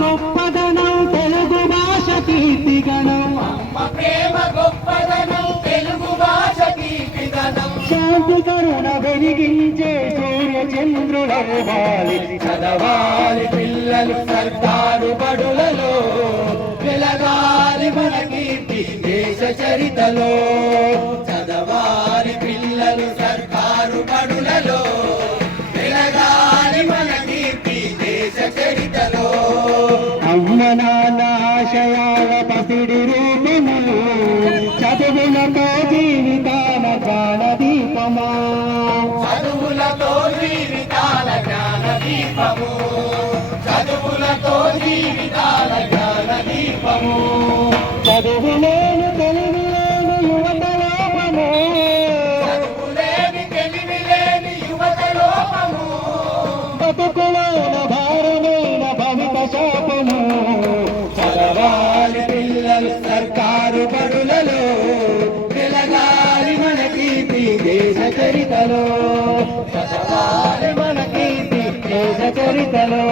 గొప్పదనం తెలుగు భాష కీర్తిగణం అమ్మ ప్రేమ గొప్పదనం తెలుగు భాష కీర్తిగణం శాంతి కరుణ వెలిగించే సూర్య చంద్రులవ్వాలి చదవాలి పిల్లలు సర్కారు బడులలో వెలగాలి మన కీర్తి దేశ చరితలో చదవాలి పిల్లలు సర్కారు బడులలో వెలగాలి మన కీర్తి దేశ చరితలో అమ్మ నాన్న ఆశయాల పసిడి రూపము చదువులతో జీవితాల జ్ఞాన దీపమా చదువులతో జీవితాల జ్ఞాన దీపము చదువులతో జీవితాల జ్ఞాన దీపము చదువులేని తెలివిలేని యువత లోపము చదువులేని తెలివిలేని యువత లోపము బతుకులోన భారమైన భవిత శాపము చదవాలి పిల్లలు సర్కారు బడులలో వెలగాలి మన కీర్తి దేశ చరితలో చదవాలి మన కీర్తి దేశ చరితలో